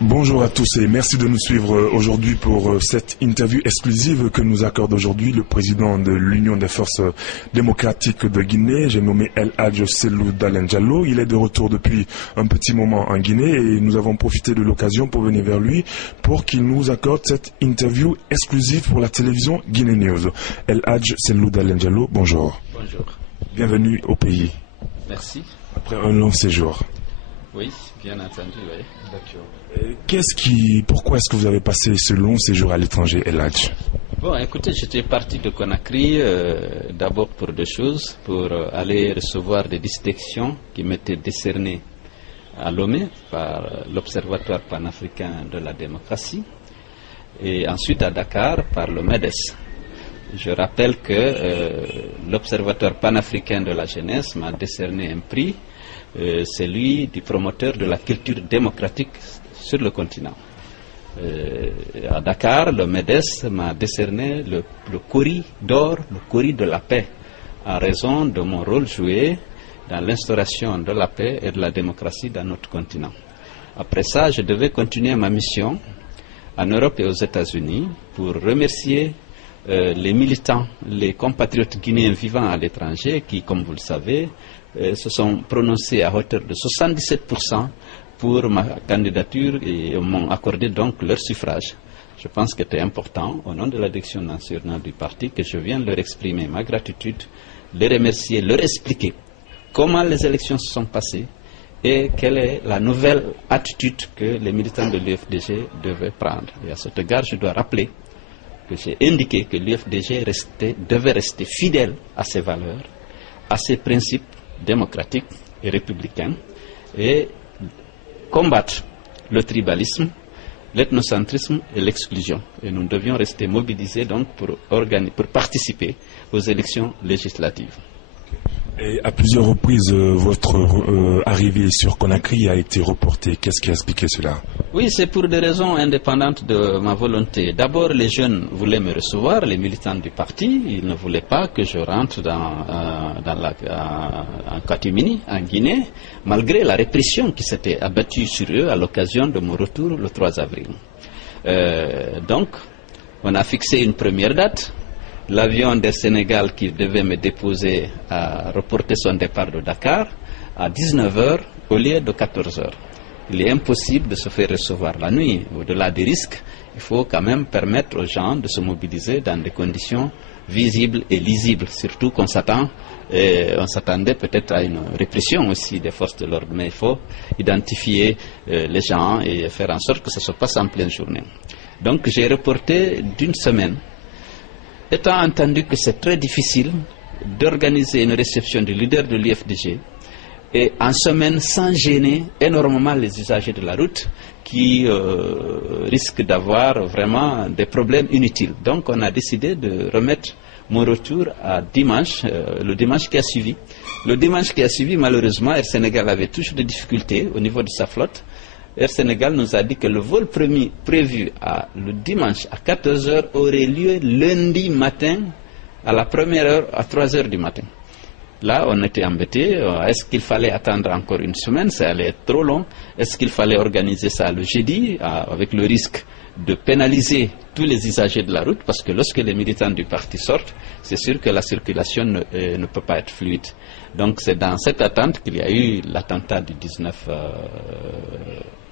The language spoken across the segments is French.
Bonjour à tous et merci de nous suivre aujourd'hui pour cette interview exclusive que nous accorde aujourd'hui le président de l'Union des forces démocratiques de Guinée. J'ai nommé El Hadj Cellou Dalein Diallo. Il est de retour depuis un petit moment en Guinée et nous avons profité de l'occasion pour venir vers lui pour qu'il nous accorde cette interview exclusive pour la télévision Guinée News. El Hadj Cellou Dalein Diallo, bonjour. Bonjour. Bienvenue au pays. Merci. Après un long séjour. Oui, bien entendu, oui. D'accord. Pourquoi est-ce que vous avez passé ce long séjour à l'étranger, El Hadj? Bon, écoutez, j'étais parti de Conakry d'abord pour deux choses, pour aller recevoir des distinctions qui m'étaient décernées à Lomé par l'Observatoire panafricain de la démocratie et ensuite à Dakar par le MEDES. Je rappelle que l'Observatoire panafricain de la jeunesse m'a décerné un prix, celui du promoteur de la culture démocratique sur le continent. À Dakar, le MEDES m'a décerné le Cori d'or, le Cori de la paix, en raison de mon rôle joué dans l'instauration de la paix et de la démocratie dans notre continent. Après ça, je devais continuer ma mission en Europe et aux États-Unis pour remercier les militants, les compatriotes guinéens vivant à l'étranger qui, comme vous le savez, se sont prononcés à hauteur de 77% pour ma candidature et m'ont accordé donc leur suffrage. Je pense que c'était important, au nom de la direction nationale du parti, que je vienne leur exprimer ma gratitude, les remercier, leur expliquer comment les élections se sont passées et quelle est la nouvelle attitude que les militants de l'UFDG devaient prendre. Et à cet égard, je dois rappeler que j'ai indiqué que l'UFDG devait rester fidèle à ses valeurs, à ses principes démocratiques et républicains et combattre le tribalisme, l'ethnocentrisme et l'exclusion. Et nous devions rester mobilisés donc pour participer aux élections législatives. Et à plusieurs reprises, votre arrivée sur Conakry a été reportée. Qu'est-ce qui a expliqué cela? Oui, c'est pour des raisons indépendantes de ma volonté. D'abord, les jeunes voulaient me recevoir, les militants du parti. Ils ne voulaient pas que je rentre en catimini, en Guinée, malgré la répression qui s'était abattue sur eux à l'occasion de mon retour le 3 avril. Donc, on a fixé une première date. L'avion d'Air Sénégal qui devait me déposer a reporté son départ de Dakar à 19h au lieu de 14h. Il est impossible de se faire recevoir la nuit. Au-delà des risques, il faut quand même permettre aux gens de se mobiliser dans des conditions visibles et lisibles. Surtout qu'on s'attendait peut-être à une répression aussi des forces de l'ordre. Mais il faut identifier les gens et faire en sorte que ça se passe en pleine journée. Donc j'ai reporté d'une semaine. Étant entendu que c'est très difficile d'organiser une réception du leader de l'UFDG et en semaine sans gêner énormément les usagers de la route qui risquent d'avoir vraiment des problèmes inutiles. Donc on a décidé de remettre mon retour à dimanche, le dimanche qui a suivi. Le dimanche qui a suivi, malheureusement, Air Sénégal avait toujours des difficultés au niveau de sa flotte. Air Sénégal nous a dit que le vol prévu le dimanche à 14h aurait lieu lundi matin à la première heure à 3h du matin. Là, on était embêtés. Est-ce qu'il fallait attendre encore une semaine? Ça allait être trop long. Est-ce qu'il fallait organiser ça le jeudi avec le risque de pénaliser tous les usagers de la route? Parce que lorsque les militants du parti sortent, c'est sûr que la circulation ne peut pas être fluide. Donc c'est dans cette attente qu'il y a eu l'attentat du 19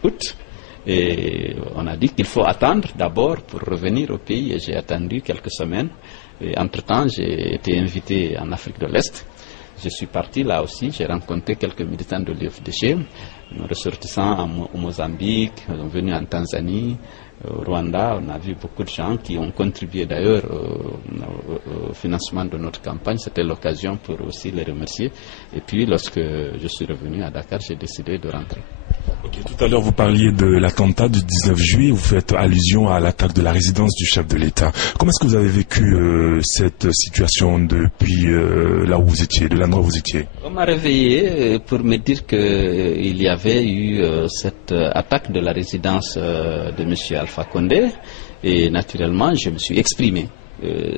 août. Et on a dit qu'il faut attendre d'abord pour revenir au pays. Et j'ai attendu quelques semaines. Et entre-temps, j'ai été invité en Afrique de l'Est. Je suis parti là aussi. J'ai rencontré quelques militants de l'UFDG, ressortissants au Mozambique, venus en Tanzanie, au Rwanda. On a vu beaucoup de gens qui ont contribué d'ailleurs au financement de notre campagne. C'était l'occasion pour aussi les remercier. Et puis lorsque je suis revenu à Dakar, j'ai décidé de rentrer. Okay, tout à l'heure, vous parliez de l'attentat du 19 juillet. Vous faites allusion à l'attaque de la résidence du chef de l'État. Comment est-ce que vous avez vécu cette situation depuis là où vous étiez, de l'endroit où vous étiez? On m'a réveillé pour me dire qu'il y avait eu cette attaque de la résidence de M. Alpha Condé. Et naturellement, je me suis exprimé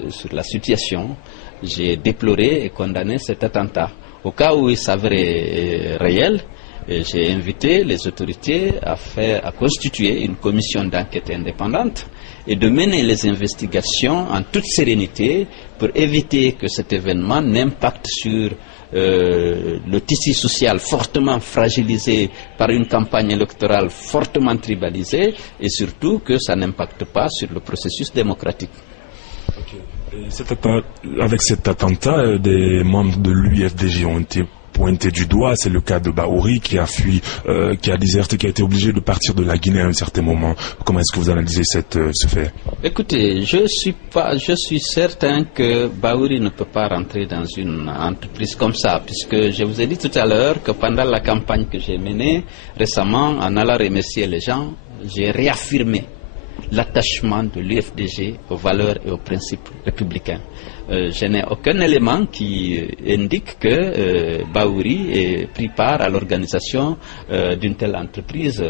sur la situation j'ai déploré et condamné cet attentat. Au cas où il s'avérait réel, j'ai invité les autorités à constituer une commission d'enquête indépendante et de mener les investigations en toute sérénité pour éviter que cet événement n'impacte sur le tissu social fortement fragilisé par une campagne électorale fortement tribalisée et surtout que ça n'impacte pas sur le processus démocratique. Avec cet attentat, des membres de l'UFDG ont été pointés du doigt. C'est le cas de Bahouri qui a fui, qui a déserté, qui a été obligé de partir de la Guinée à un certain moment. Comment est-ce que vous analysez ce fait? Écoutez, je suis certain que Bahouri ne peut pas rentrer dans une entreprise comme ça, puisque je vous ai dit tout à l'heure que pendant la campagne que j'ai menée récemment, en allant remercier les gens, j'ai réaffirmé l'attachement de l'UFDG aux valeurs et aux principes républicains. Je n'ai aucun élément qui indique que Bahouri ait pris part à l'organisation d'une telle entreprise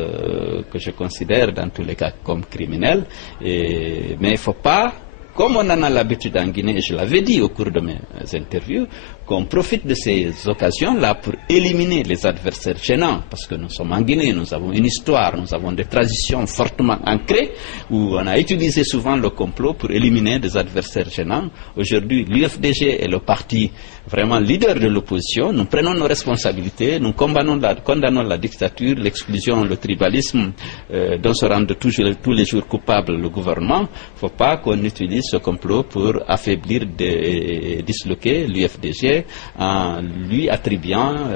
que je considère dans tous les cas comme criminelle. Mais il ne faut pas, comme on en a l'habitude en Guinée, et je l'avais dit au cours de mes interviews, qu'on profite de ces occasions-là pour éliminer les adversaires gênants, parce que nous sommes en Guinée, nous avons une histoire, nous avons des traditions fortement ancrées, où on a utilisé souvent le complot pour éliminer des adversaires gênants. Aujourd'hui, l'UFDG est le parti vraiment leader de l'opposition. Nous prenons nos responsabilités, nous condamnons la dictature, l'exclusion, le tribalisme dont se rendent tous les jours coupables le gouvernement. Il ne faut pas qu'on utilise ce complot pour affaiblir et disloquer l'UFDG en lui attribuant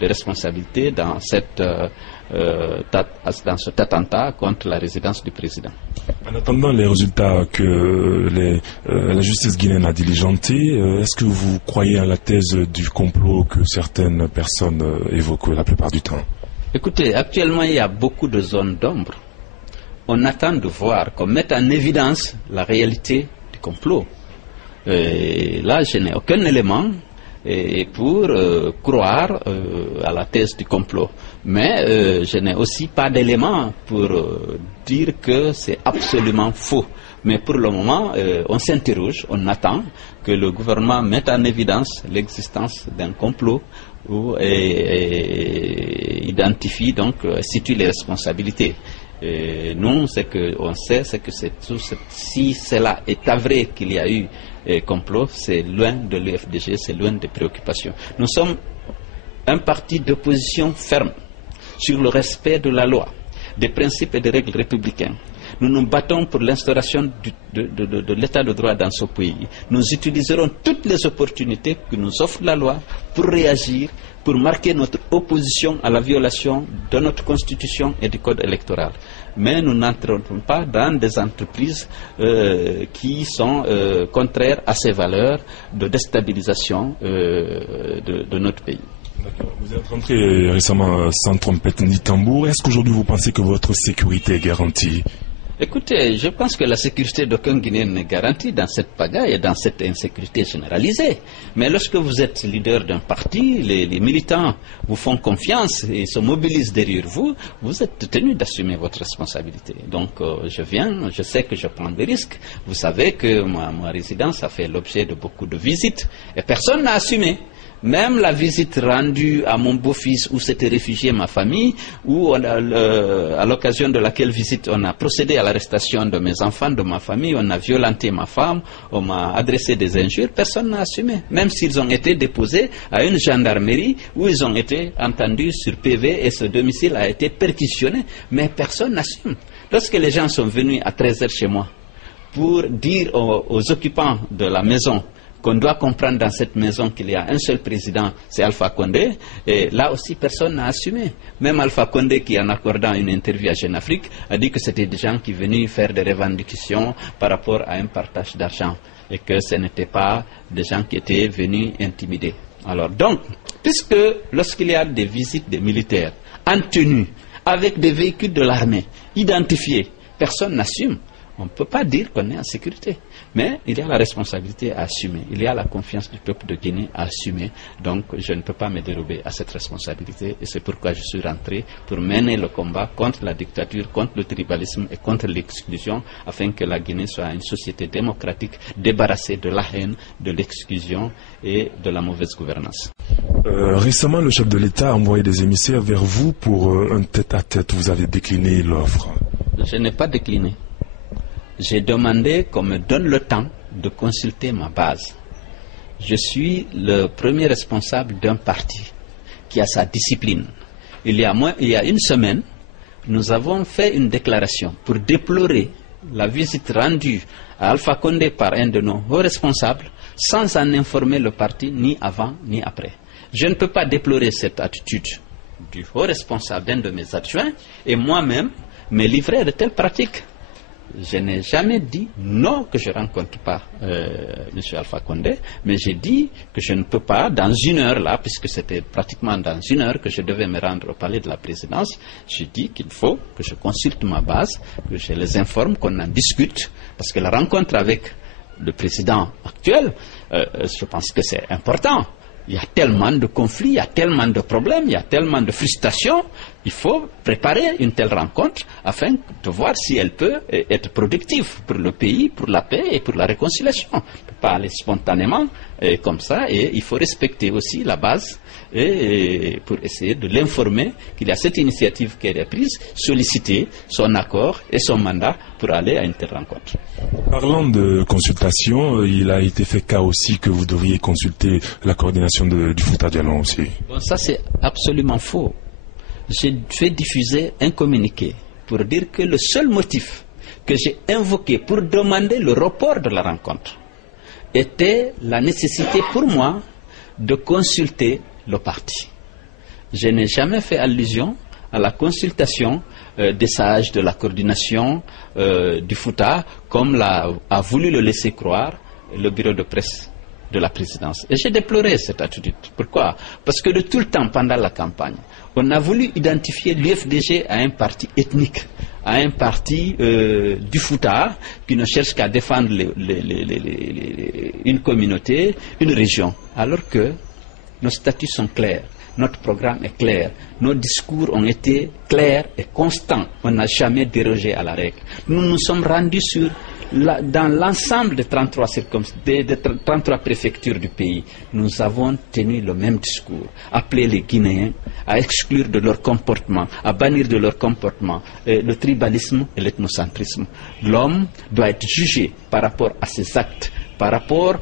des responsabilités dans cet attentat contre la résidence du président. En attendant les résultats que la justice guinéenne a diligentés, est-ce que vous croyez à la thèse du complot que certaines personnes évoquent la plupart du temps? Écoutez, actuellement il y a beaucoup de zones d'ombre. On attend de voir qu'on mette en évidence la réalité du complot. Et là, je n'ai aucun élément pour croire à la thèse du complot. Mais je n'ai aussi pas d'éléments pour dire que c'est absolument faux. Mais pour le moment, on s'interroge, on attend que le gouvernement mette en évidence l'existence d'un complot et identifie donc, situe les responsabilités. Nous, ce qu'on sait, c'est que si cela est avéré qu'il y a eu complot, c'est loin de l'UFDG, c'est loin des préoccupations. Nous sommes un parti d'opposition ferme sur le respect de la loi, des principes et des règles républicaines. Nous nous battons pour l'instauration de l'état de droit dans ce pays. Nous utiliserons toutes les opportunités que nous offre la loi pour réagir, pour marquer notre opposition à la violation de notre constitution et du code électoral. Mais nous n'entrons pas dans des entreprises qui sont contraires à ces valeurs de déstabilisation de notre pays. Vous êtes rentré récemment sans trompette ni tambour. Est-ce qu'aujourd'hui vous pensez que votre sécurité est garantie? Écoutez, je pense que la sécurité d'aucun Guinéen n'est garantie dans cette pagaille et dans cette insécurité généralisée. Mais lorsque vous êtes leader d'un parti, les militants vous font confiance et se mobilisent derrière vous, vous êtes tenu d'assumer votre responsabilité. Donc je sais que je prends des risques. Vous savez que ma résidence a fait l'objet de beaucoup de visites et personne n'a assumé. Même la visite rendue à mon beau-fils où s'était réfugiée ma famille, où à l'occasion de laquelle visite on a procédé à l'arrestation de mes enfants, de ma famille, on a violenté ma femme, on m'a adressé des injures, personne n'a assumé. Même s'ils ont été déposés à une gendarmerie où ils ont été entendus sur PV et ce domicile a été perquisitionné, mais personne n'assume. Lorsque les gens sont venus à 13h chez moi pour dire aux occupants de la maison qu'on doit comprendre dans cette maison qu'il y a un seul président, c'est Alpha Condé, et là aussi personne n'a assumé. Même Alpha Condé, qui en accordant une interview à Jeune Afrique, a dit que c'était des gens qui venaient faire des revendications par rapport à un partage d'argent, et que ce n'étaient pas des gens qui étaient venus intimider. Alors donc, puisque lorsqu'il y a des visites des militaires, en tenue, avec des véhicules de l'armée, identifiés, personne n'assume. on ne peut pas dire qu'on est en sécurité. Mais il y a la responsabilité à assumer. Il y a la confiance du peuple de Guinée à assumer. Donc je ne peux pas me dérober à cette responsabilité. Et c'est pourquoi je suis rentré pour mener le combat contre la dictature, contre le tribalisme et contre l'exclusion, afin que la Guinée soit une société démocratique débarrassée de la haine, de l'exclusion et de la mauvaise gouvernance. Récemment, le chef de l'État a envoyé des émissaires vers vous pour un tête-à-tête. Vous avez décliné l'offre. Je n'ai pas décliné. J'ai demandé qu'on me donne le temps de consulter ma base. Je suis le premier responsable d'un parti qui a sa discipline. Il y a une semaine, nous avons fait une déclaration pour déplorer la visite rendue à Alpha Condé par un de nos hauts responsables sans en informer le parti ni avant ni après. Je ne peux pas déplorer cette attitude du haut responsable d'un de mes adjoints et moi-même me livrer de telles pratiques. Je n'ai jamais dit non que je ne rencontre pas M. Alpha Condé, mais j'ai dit que je ne peux pas, dans une heure là, puisque c'était pratiquement dans une heure que je devais me rendre au palais de la présidence, j'ai dit qu'il faut que je consulte ma base, que je les informe, qu'on en discute, parce que la rencontre avec le président actuel, je pense que c'est important. Il y a tellement de conflits, il y a tellement de problèmes, il y a tellement de frustrations. Il faut préparer une telle rencontre afin de voir si elle peut être productive pour le pays, pour la paix et pour la réconciliation. On ne peut pas aller spontanément comme ça, et il faut respecter aussi la base et pour essayer de l'informer qu'il y a cette initiative qui est prise, solliciter son accord et son mandat pour aller à une telle rencontre. Parlant de consultation, il a été fait cas aussi que vous devriez consulter la coordination du Fouta Djallon aussi. Bon, ça c'est absolument faux. J'ai fait diffuser un communiqué pour dire que le seul motif que j'ai invoqué pour demander le report de la rencontre était la nécessité pour moi de consulter le parti. Je n'ai jamais fait allusion à la consultation des sages de la coordination du Fouta, comme a voulu le laisser croire le bureau de presse de la présidence. Et j'ai déploré cette attitude. Pourquoi? Parce que de tout le temps, pendant la campagne, on a voulu identifier l'UFDG à un parti ethnique, à un parti du Fouta qui ne cherche qu'à défendre une communauté, une région. Alors que nos statuts sont clairs, notre programme est clair, nos discours ont été clairs et constants. On n'a jamais dérogé à la règle. Nous nous sommes rendus dans l'ensemble des 33 préfectures du pays, nous avons tenu le même discours, appeler les Guinéens à exclure de leur comportement, à bannir de leur comportement le tribalisme et l'ethnocentrisme. L'homme doit être jugé par rapport à ses actes, par rapport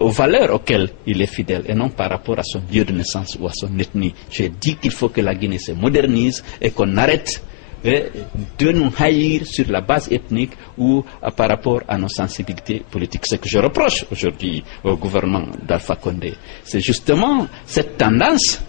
aux valeurs auxquelles il est fidèle et non par rapport à son lieu de naissance ou à son ethnie. J'ai dit qu'il faut que la Guinée se modernise et qu'on arrête de nous haïr sur la base ethnique ou par rapport à nos sensibilités politiques. Ce que je reproche aujourd'hui au gouvernement d'Alpha Condé, c'est justement cette tendance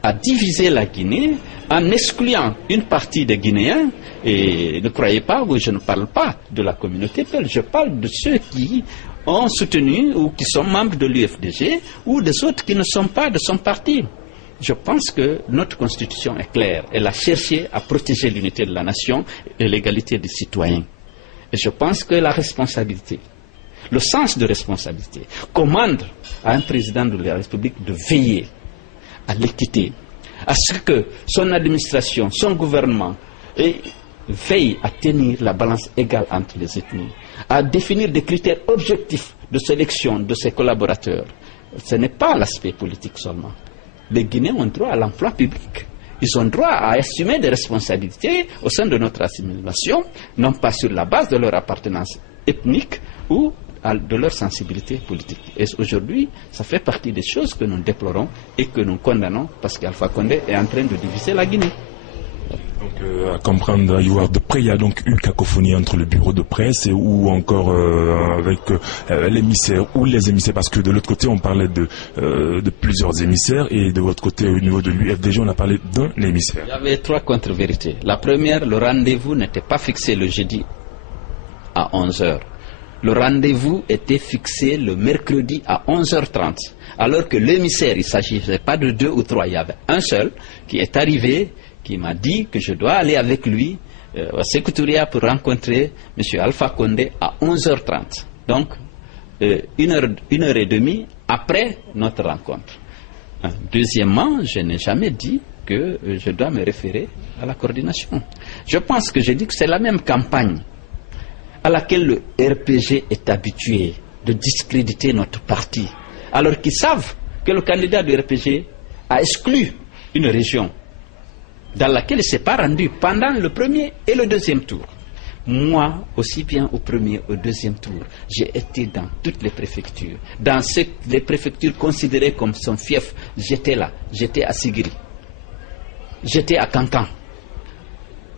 à diviser la Guinée en excluant une partie des Guinéens. Et ne croyez pas que je ne parle pas de la communauté peul, je parle de ceux qui ont soutenu ou qui sont membres de l'UFDG ou des autres qui ne sont pas de son parti. Je pense que notre constitution est claire. Elle a cherché à protéger l'unité de la nation et l'égalité des citoyens. Et je pense que la responsabilité, le sens de responsabilité, commande à un président de la République de veiller à l'équité, à ce que son administration, son gouvernement veille à tenir la balance égale entre les ethnies, à définir des critères objectifs de sélection de ses collaborateurs. Ce n'est pas l'aspect politique seulement. Les Guinéens ont droit à l'emploi public. Ils ont droit à assumer des responsabilités au sein de notre assimilation, non pas sur la base de leur appartenance ethnique ou de leur sensibilité politique. Et aujourd'hui, ça fait partie des choses que nous déplorons et que nous condamnons parce qu'Alpha Condé est en train de diviser la Guinée. Donc, à comprendre, de près, il y a donc eu cacophonie entre le bureau de presse ou encore avec l'émissaire ou les émissaires, parce que de l'autre côté, on parlait de plusieurs émissaires et de votre côté, au niveau de l'UFDG, on a parlé d'un émissaire. Il y avait 3 contre-vérités. La première, le rendez-vous n'était pas fixé le jeudi à 11h. Le rendez-vous était fixé le mercredi à 11h30. Alors que l'émissaire, il ne s'agissait pas de 2 ou 3, il y avait un seul qui est arrivé, qui m'a dit que je dois aller avec lui à Sékou Touré pour rencontrer M. Alpha Condé à 11h30. Donc, une heure et demie après notre rencontre. Deuxièmement, je n'ai jamais dit que je dois me référer à la coordination. Je pense que j'ai dit que c'est la même campagne à laquelle le RPG est habitué de discréditer notre parti, alors qu'ils savent que le candidat du RPG a exclu une région dans laquelle il ne s'est pas rendu pendant le premier et le deuxième tour. Moi, aussi bien au premier et au deuxième tour, j'ai été dans toutes les préfectures. Dans les préfectures considérées comme son fief, j'étais là. J'étais à Sigiri. J'étais à Kankan.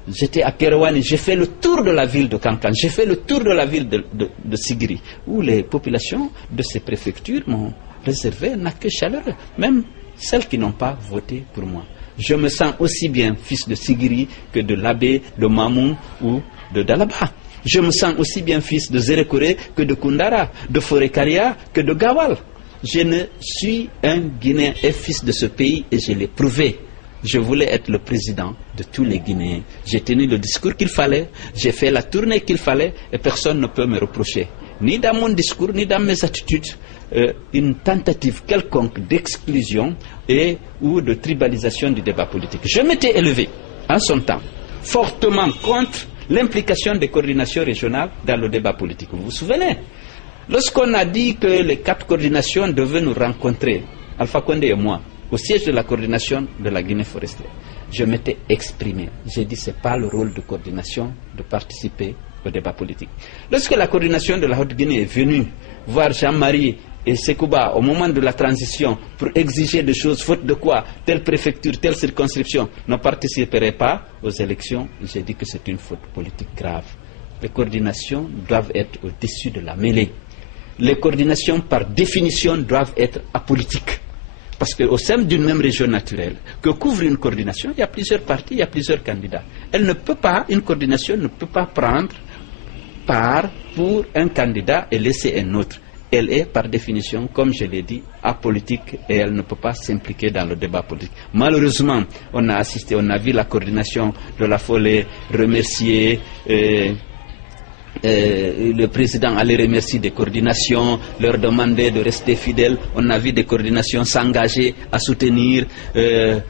J'étais à Kerouani. J'ai fait le tour de la ville de Kankan. J'ai fait le tour de la ville de Sigiri, où les populations de ces préfectures m'ont réservé un accueil chaleureux, même celles qui n'ont pas voté pour moi. Je me sens aussi bien fils de Sigiri que de Labé, de Mamou ou de Dalaba. Je me sens aussi bien fils de Zérekore que de Koundara, de Forekaria que de Gawal. Je ne suis un Guinéen et fils de ce pays et je l'ai prouvé. Je voulais être le président de tous les Guinéens. J'ai tenu le discours qu'il fallait, j'ai fait la tournée qu'il fallait et personne ne peut me reprocher, ni dans mon discours, ni dans mes attitudes, une tentative quelconque d'exclusion ou de tribalisation du débat politique. Je m'étais élevé en son temps fortement contre l'implication des coordinations régionales dans le débat politique. Vous vous souvenez? Lorsqu'on a dit que les 4 coordinations devaient nous rencontrer, Alpha Condé et moi, au siège de la coordination de la Guinée forestière, je m'étais exprimé. J'ai dit que ce n'est pas le rôle de coordination de participer au débat politique. Lorsque la coordination de la Haute-Guinée est venue voir Jean-Marie et Sekouba au moment de la transition pour exiger des choses, faute de quoi telle préfecture, telle circonscription ne participerait pas aux élections, j'ai dit que c'est une faute politique grave. Les coordinations doivent être au-dessus de la mêlée. Les coordinations, par définition, doivent être apolitiques. Parce qu'au sein d'une même région naturelle que couvre une coordination, il y a plusieurs partis, il y a plusieurs candidats. Une coordination ne peut pas prendre part pour un candidat et laisser un autre. Elle est par définition, comme je l'ai dit, apolitique et elle ne peut pas s'impliquer dans le débat politique. Malheureusement, on a vu la coordination de la Folée remercier le président allait remercier des coordinations, leur demander de rester fidèles. On a vu des coordinations s'engager à soutenir M.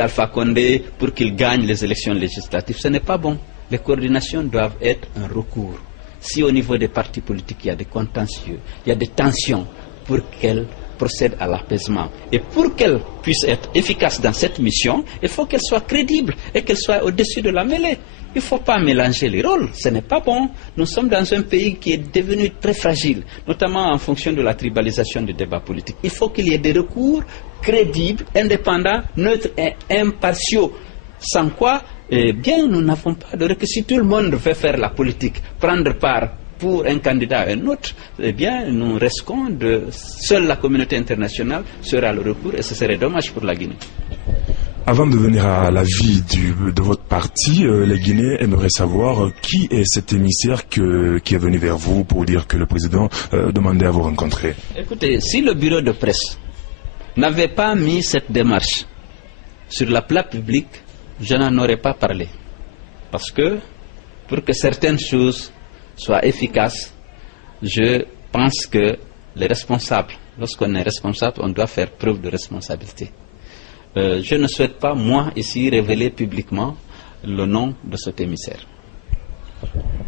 Alpha Condé pour qu'il gagne les élections législatives. Ce n'est pas bon. Les coordinations doivent être un recours. Si au niveau des partis politiques il y a des contentieux, il y a des tensions, pour qu'elles procèdent à l'apaisement. Et pour qu'elles puissent être efficaces dans cette mission, il faut qu'elles soient crédibles et qu'elles soient au-dessus de la mêlée. Il ne faut pas mélanger les rôles, ce n'est pas bon. Nous sommes dans un pays qui est devenu très fragile, notamment en fonction de la tribalisation du débat politique. Il faut qu'il y ait des recours crédibles, indépendants, neutres et impartiaux. Sans quoi, nous n'avons pas de recours. Si tout le monde veut faire la politique, prendre part pour un candidat à un autre, nous risquons seule la communauté internationale sera le recours et ce serait dommage pour la Guinée. Avant de venir à la vie de votre parti, les Guinéens aimeraient savoir qui est cet émissaire qui est venu vers vous pour dire que le président demandait à vous rencontrer. Écoutez, si le bureau de presse n'avait pas mis cette démarche sur la place publique, je n'en aurais pas parlé. Parce que pour que certaines choses soient efficaces, je pense que les responsables, lorsqu'on est responsable, on doit faire preuve de responsabilité. Je ne souhaite pas, moi, ici, révéler publiquement le nom de cet émissaire.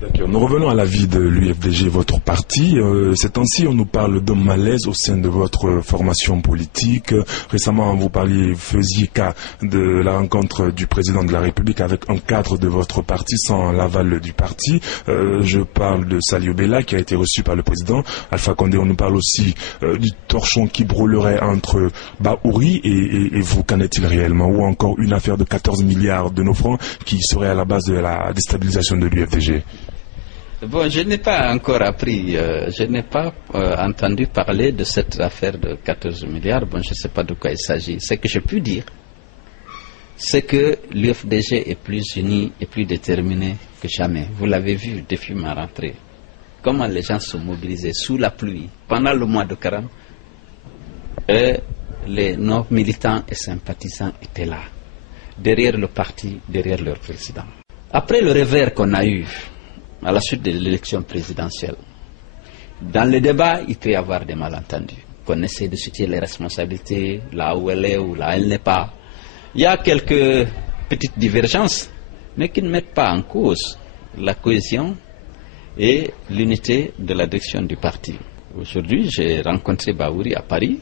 D'accord. Nous revenons à la vie de l'UFDG, votre parti. Ces temps-ci, on nous parle d'un malaise au sein de votre formation politique. Récemment, vous faisiez cas de la rencontre du président de la République avec un cadre de votre parti sans l'aval du parti. Je parle de Salio Bella qui a été reçu par le président Alpha Condé. On nous parle aussi du torchon qui brûlerait entre Baouri et vous. Qu'en est-il réellement? Ou encore une affaire de 14 milliards de nos francs qui serait à la base de la déstabilisation de l'UFDG? Bon, je n'ai pas encore appris, je n'ai pas entendu parler de cette affaire de 14 milliards. Bon, je ne sais pas de quoi il s'agit. Ce que je peux dire, c'est que l'UFDG est plus unie et plus déterminée que jamais. Vous l'avez vu depuis ma rentrée. Comment les gens sont mobilisés sous la pluie, pendant le mois de Carême. Nos militants et sympathisants étaient là, derrière le parti, derrière leur président. Après le revers qu'on a eu à la suite de l'élection présidentielle, dans le débat, il peut y avoir des malentendus, qu'on essaie de situer les responsabilités là où elle est ou là où elle n'est pas. Il y a quelques petites divergences, mais qui ne mettent pas en cause la cohésion et l'unité de la direction du parti. Aujourd'hui, j'ai rencontré Bahouri à Paris.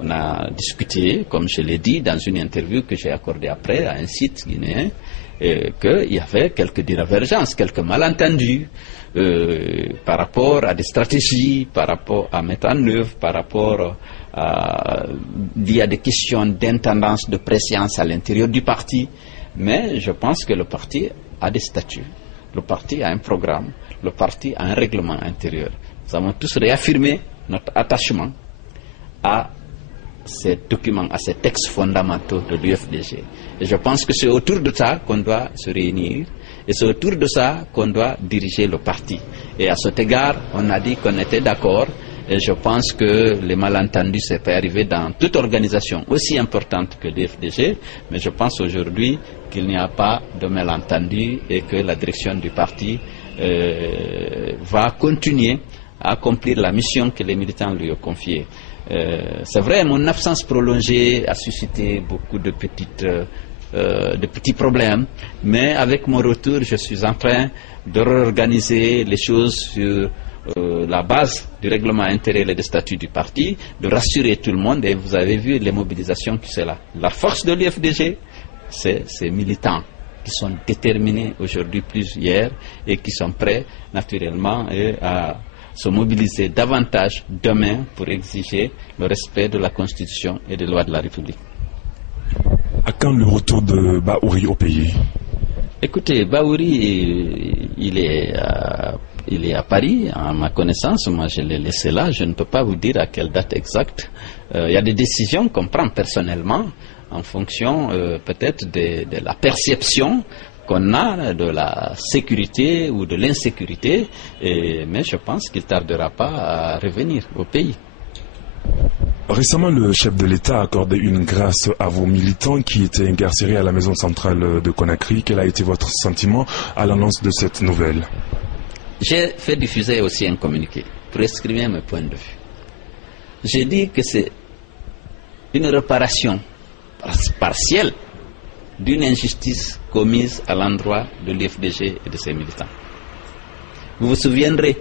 On a discuté, comme je l'ai dit dans une interview que j'ai accordée après à un site guinéen, qu'il y avait quelques divergences, quelques malentendus par rapport à des stratégies, par rapport à mettre en œuvre, par rapport à... Il y a des questions d'intendance, de préscience à l'intérieur du parti. Mais je pense que le parti a des statuts, le parti a un programme, le parti a un règlement intérieur. Nous avons tous réaffirmé notre attachement à ces documents, à ces textes fondamentaux de l'UFDG. Et je pense que c'est autour de ça qu'on doit se réunir et c'est autour de ça qu'on doit diriger le parti. Et à cet égard, on a dit qu'on était d'accord et je pense que les malentendus, ça peut arriver dans toute organisation aussi importante que l'UFDG, mais je pense aujourd'hui qu'il n'y a pas de malentendus et que la direction du parti va continuer à accomplir la mission que les militants lui ont confiée. C'est vrai, mon absence prolongée a suscité beaucoup de petits problèmes, mais avec mon retour, je suis en train de réorganiser les choses sur la base du règlement intérieur et des statuts du parti, de rassurer tout le monde, et vous avez vu les mobilisations qui sont là. La force de l'UFDG, c'est ces militants qui sont déterminés aujourd'hui plus hier et qui sont prêts naturellement à se mobiliser davantage demain pour exiger le respect de la Constitution et des lois de la République. À quand le retour de Bahouri au pays? Écoutez, Bahouri, il est à Paris, à ma connaissance. Moi, je l'ai laissé là. Je ne peux pas vous dire à quelle date exacte. Il y a des décisions qu'on prend personnellement en fonction peut-être de la perception qu'on a de la sécurité ou de l'insécurité, mais je pense qu'il ne tardera pas à revenir au pays. Récemment, le chef de l'État a accordé une grâce à vos militants qui étaient incarcérés à la maison centrale de Conakry. Quel a été votre sentiment à l'annonce de cette nouvelle? J'ai fait diffuser aussi un communiqué pour exprimer mes points de vue. J'ai dit que c'est une réparation partielle d'une injustice commise à l'endroit de l'UFDG et de ses militants. Vous vous souviendrez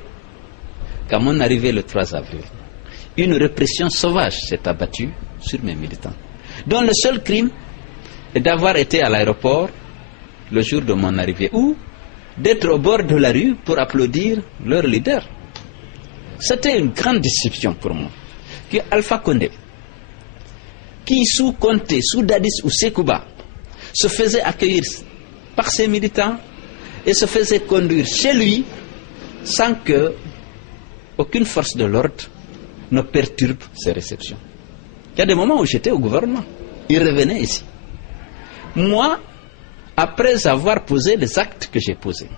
qu'à mon arrivée le 3 avril, une répression sauvage s'est abattue sur mes militants, dont le seul crime est d'avoir été à l'aéroport le jour de mon arrivée ou d'être au bord de la rue pour applaudir leur leader. C'était une grande déception pour moi que Alpha Condé, qui sous Conté, sous Dadis ou Sekouba, se faisait accueillir par ses militants et se faisait conduire chez lui sans que aucune force de l'ordre ne perturbe ses réceptions. Il y a des moments où j'étais au gouvernement, il revenait ici. Moi, après avoir posé les actes que j'ai posés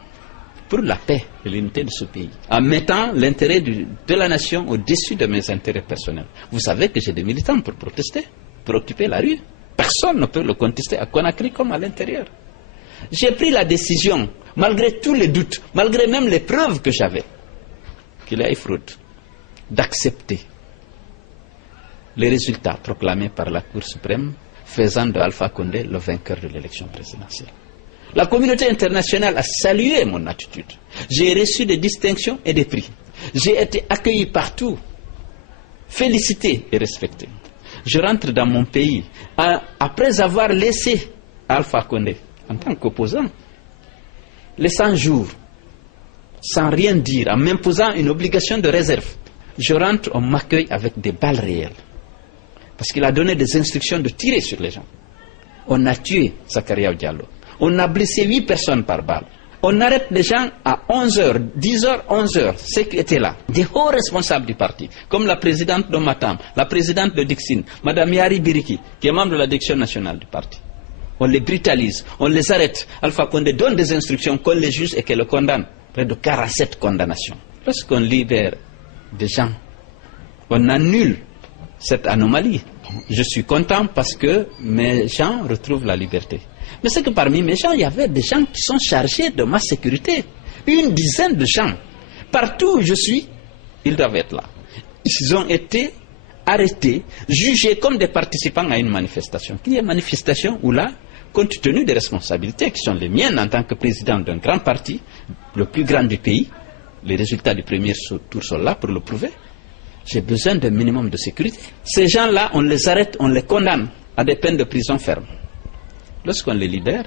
pour la paix et l'unité de ce pays, en mettant l'intérêt de la nation au-dessus de mes intérêts personnels, vous savez que j'ai des militants pour protester, pour occuper la rue. Personne ne peut le contester à Conakry comme à l'intérieur. J'ai pris la décision, malgré tous les doutes, malgré même les preuves que j'avais, qu'il y ait fraude, d'accepter les résultats proclamés par la Cour suprême, faisant de Alpha Condé le vainqueur de l'élection présidentielle. La communauté internationale a salué mon attitude. J'ai reçu des distinctions et des prix. J'ai été accueilli partout, félicité et respecté. Je rentre dans mon pays après avoir laissé Alpha Condé en tant qu'opposant les 100 jours sans rien dire, en m'imposant une obligation de réserve. Je rentre, on m'accueille avec des balles réelles parce qu'il a donné des instructions de tirer sur les gens. On a tué Zakaria Diallo, on a blessé 8 personnes par balle. On arrête les gens à 11h, 10h, 11h, ceux qui étaient là. Des hauts responsables du parti, comme la présidente de Matam, la présidente de Dixine, Mme Yari Biriki, qui est membre de la direction nationale du parti. On les brutalise, on les arrête. Alpha Condé donne des instructions qu'on les juge et qu'elle le condamne. Près de 47 condamnations. Lorsqu'on libère des gens, on annule cette anomalie. Je suis content parce que mes gens retrouvent la liberté. Mais c'est que parmi mes gens, il y avait des gens qui sont chargés de ma sécurité. Une dizaine de gens. Partout où je suis, ils doivent être là. Ils ont été arrêtés, jugés comme des participants à une manifestation. Il y a une manifestation où là, compte tenu des responsabilités qui sont les miennes en tant que président d'un grand parti, le plus grand du pays, les résultats du premier tour sont là pour le prouver. J'ai besoin d'un minimum de sécurité. Ces gens-là, on les arrête, on les condamne à des peines de prison ferme. Lorsqu'on les libère,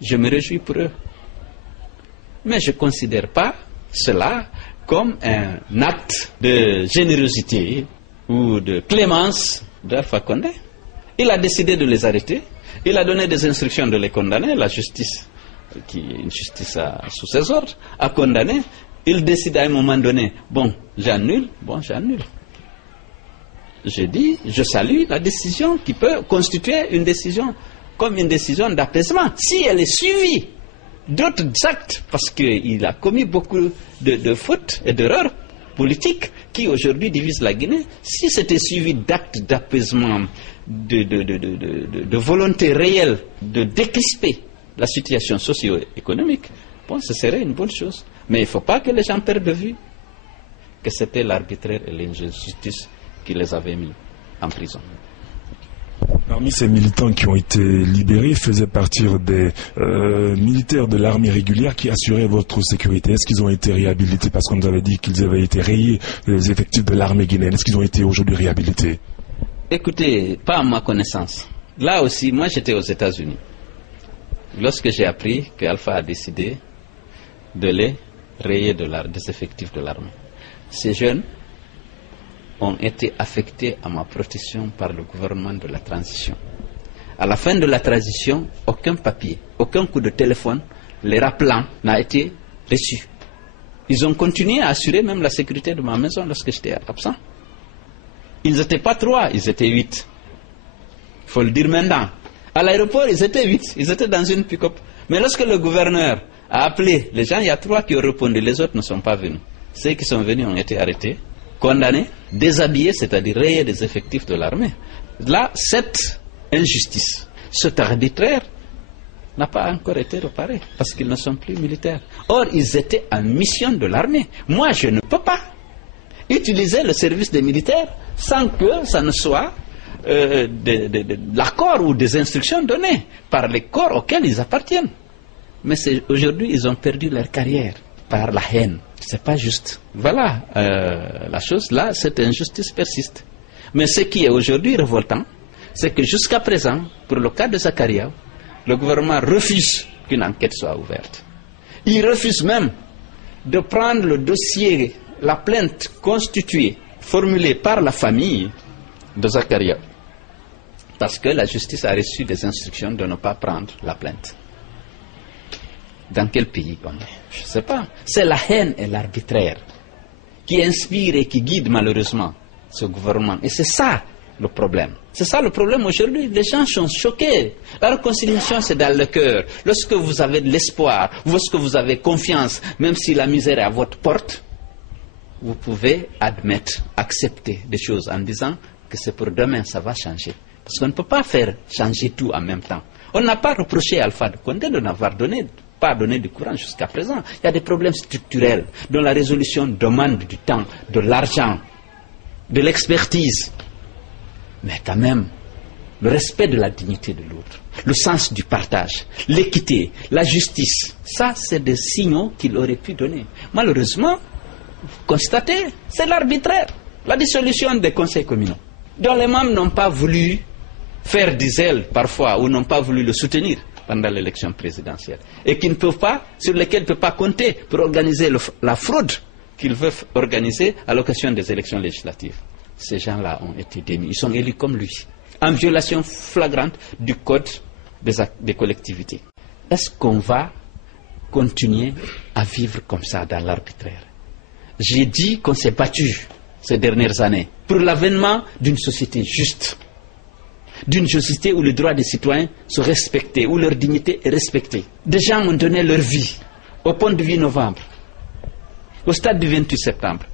je me réjouis pour eux. Mais je ne considère pas cela comme un acte de générosité ou de clémence d'Alpha Condé. Il a décidé de les arrêter. Il a donné des instructions de les condamner. La justice, qui est une justice sous ses ordres, a condamné. Il décide à un moment donné, bon, j'annule. Je dis, je salue la décision qui peut constituer une décision comme une décision d'apaisement. Si elle est suivie d'autres actes, parce qu'il a commis beaucoup de fautes et d'erreurs politiques qui aujourd'hui divisent la Guinée, si c'était suivi d'actes d'apaisement, de volonté réelle de décrisper la situation socio-économique, bon, ce serait une bonne chose. Mais il ne faut pas que les gens perdent de vue que c'était l'arbitraire et l'injustice qui les avaient mis en prison. Parmi ces militants qui ont été libérés, faisaient partir des militaires de l'armée régulière qui assuraient votre sécurité. Est-ce qu'ils ont été réhabilités? Parce qu'on nous avait dit qu'ils avaient été rayés des effectifs de l'armée guinéenne. Est-ce qu'ils ont été aujourd'hui réhabilités? Écoutez, pas à ma connaissance. Là aussi, moi j'étais aux États-Unis. Lorsque j'ai appris qu'Alpha a décidé de les rayer des effectifs de l'armée. Ces jeunes ont été affectés à ma protection par le gouvernement de la transition. À la fin de la transition, aucun papier, aucun coup de téléphone les rappelant n'a été reçu. Ils ont continué à assurer même la sécurité de ma maison lorsque j'étais absent. Ils n'étaient pas 3, ils étaient 8. Il faut le dire maintenant. À l'aéroport, ils étaient 8, ils étaient dans une pick-up. Mais lorsque le gouverneur a appelé les gens, il y a 3 qui ont répondu, les autres ne sont pas venus. Ceux qui sont venus ont été arrêtés, condamnés, déshabillés, c'est-à-dire rayés des effectifs de l'armée. Là, cette injustice, cet arbitraire n'a pas encore été réparé parce qu'ils ne sont plus militaires. Or, ils étaient en mission de l'armée. Moi, je ne peux pas utiliser le service des militaires sans que ça ne soit l'accord ou des instructions données par les corps auxquels ils appartiennent. Mais aujourd'hui, ils ont perdu leur carrière par la haine. C'est pas juste. Voilà, la chose là, cette injustice persiste. Mais ce qui est aujourd'hui révoltant, c'est que jusqu'à présent, pour le cas de Zakaria, le gouvernement refuse qu'une enquête soit ouverte. Il refuse même de prendre le dossier, la plainte constituée, formulée par la famille de Zakaria, parce que la justice a reçu des instructions de ne pas prendre la plainte. Dans quel pays on est? Je ne sais pas. C'est la haine et l'arbitraire qui inspirent et qui guident malheureusement ce gouvernement. Et c'est ça le problème. C'est ça le problème aujourd'hui. Les gens sont choqués. La réconciliation, c'est dans le cœur. Lorsque vous avez de l'espoir, lorsque vous avez confiance, même si la misère est à votre porte, vous pouvez admettre, accepter des choses en disant que c'est pour demain, ça va changer. Parce qu'on ne peut pas faire changer tout en même temps. On n'a pas reproché à Alpha Condé de n'avoir pas donné du courant jusqu'à présent. Il y a des problèmes structurels dont la résolution demande du temps, de l'argent, de l'expertise. Mais quand même, le respect de la dignité de l'autre, le sens du partage, l'équité, la justice, ça c'est des signaux qu'il aurait pu donner. Malheureusement, constatez, c'est l'arbitraire, la dissolution des conseils communaux, dont les membres n'ont pas voulu faire des ailes parfois ou n'ont pas voulu le soutenir pendant l'élection présidentielle et qui ne peuvent pas, sur lesquels ne peuvent pas compter pour organiser la fraude qu'ils veulent organiser à l'occasion des élections législatives. Ces gens-là ont été démis, ils sont élus comme lui, en violation flagrante du code des collectivités. Est-ce qu'on va continuer à vivre comme ça dans l'arbitraire? J'ai dit qu'on s'est battu ces dernières années pour l'avènement d'une société juste, d'une société où les droits des citoyens sont respectés, où leur dignité est respectée. Des gens ont donné leur vie au pont du 8 novembre, au stade du 28 septembre.